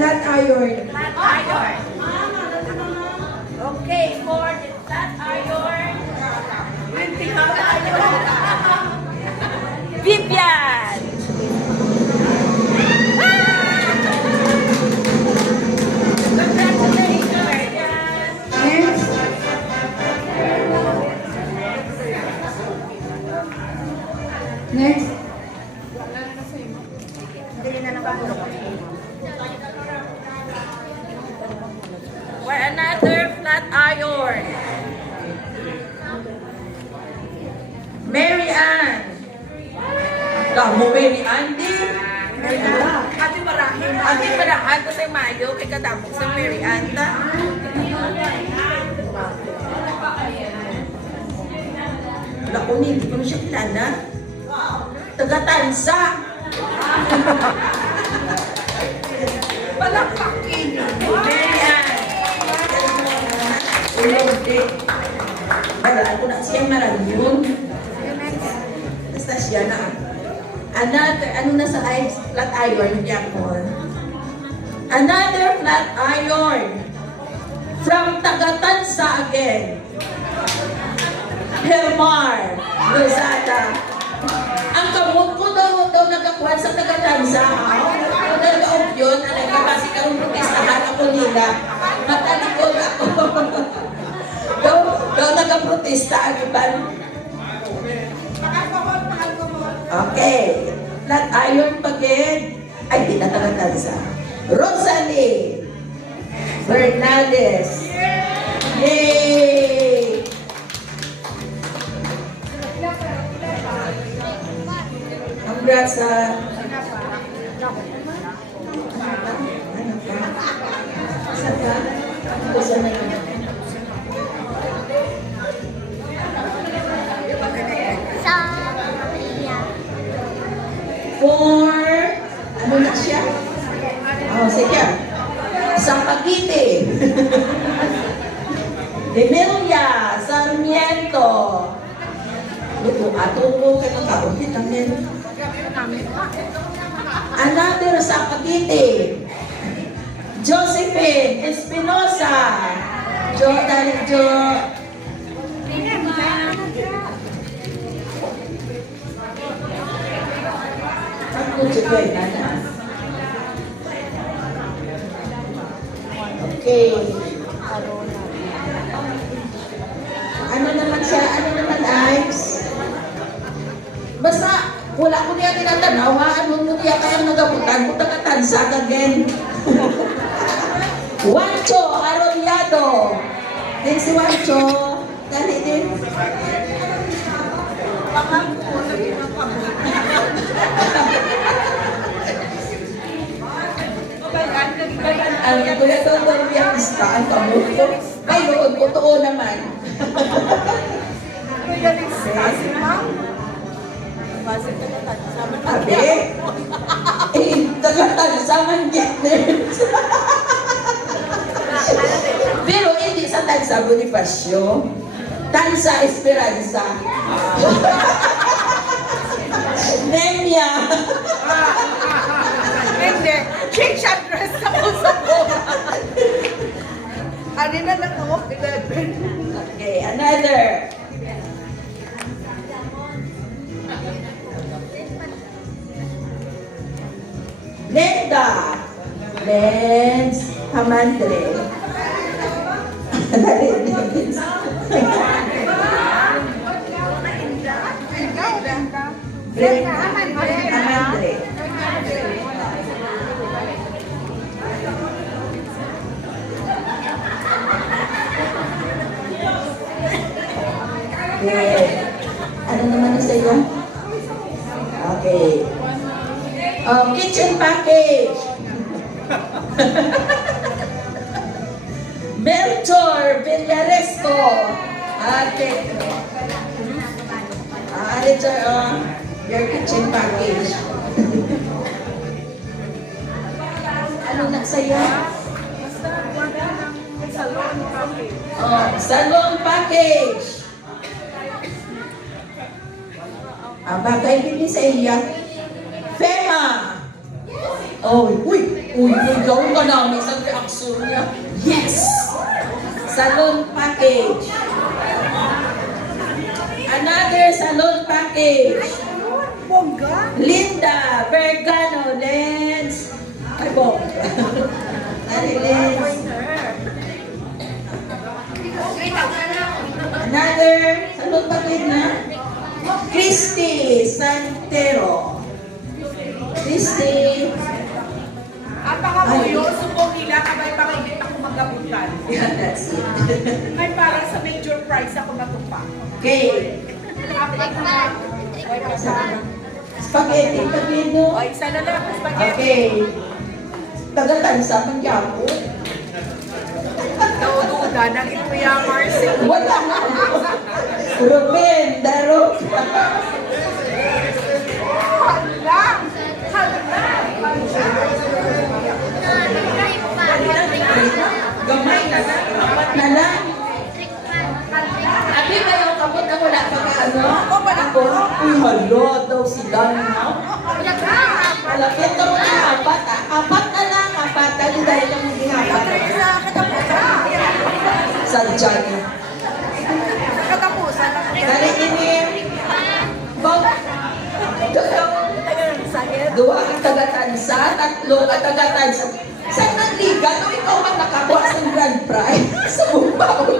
Flat iron. Flat iron. Okay, for the flat iron. Vivian. Next. Next. For another flat iron. Mary Ann. Kamu Mary Ann din. Ate Marahan. Ate Marahan kasi Mayo kay kadamok sa Mary Ann ta. Naku, hindi ko na siya kilala. Taga-Tansa. Palakpakin. Mary Ann. Ulog. Wala ko na siyang maramyon. Basta siya na. Another, ano na sa flat iron, Japon? Another flat iron. From Taga-Tansa again. Hermar Lozada. Ang kamot ko daw nagkakuhan sa Taga-Tansa. Kung nag-aop yun, alaga kasi karong protestahan ako nila. Matalikod ako. daw nagka-protesta ako ba? Okay. Flat iron again. Ay, di na Taga-Tansa. Rosalie Fernandez. Yay! Congrats sa... Saan ka? Saan na yun? For... Ano na siya? Oh, sige. Sa Paquite. Emilia Sarmiento. Ito, ato ko kayo kaunti namin. Another sa Paquite. Josephine Espinosa. Jo. Ako juga nana. Okay. Ano naman siya? Ano naman, Ives? Basta, wala ko niya tinatanaw, ha? Ano mo niya kayang nagabutan? Kung Taga-Tansa again. Wancho Arroyado. Din si Wancho. Dali din. Ang kuya to yung istaan kamot ko. Ay, noon ko totoo naman. Kuya Lisa, si Ma'am. Base ka na tayo sa mga Abi, Taga-Tansa man gitness. Pero hindi sa Tansa Bonifacio. Tansa Esperanza. Nemia. Hindi. Change address na po sa buhay. Ano na lang ako? 11. Okay, another. Lenda. Lenz Hamandre. Lenda Hamandre. Okay. Ano naman na sa'yo? Okay. Oh, kitchen package. Melchor Villaresco. Okay. Melchor, your kitchen package. Ano na sa'yo? Salon package. Oh, salon package. Bagay din sa iya. FEMA. Oh, uy, gawin ka namin sa reaction niya. Yes! Salon package. Another salon package. Bongga. Linda Vergano Lens. Ay po. Ari Lens. Another salon package na. Christy Santero. Christy. At pakamuyo, subong nila kamay pakingit ako magabutan. Yeah, that's it. May para sa major prize ako natupa. Okay. Spaghetti, pagino. O, isa na lang, spaghetti. Okay. Tagatansa, pangyapo. Naududa ng Ikuya Marcel. Wala nga. Ruben, Darok. Hala! Gamay na na. Na lang. Abi ba yung kapot na wala pa ka ano? Ako, uy, halo daw sila na. Malapit na mga apat. Apat na lang, apat. Dahil ka mong ginapat. Sadya niya. Katapusan. Dali ini. Bang. Dua ang tagatansa, tatlo ang tagatansa. Saan ang liga? No, ikaw ang nakakuha sa grand prize. Sa bumbaw.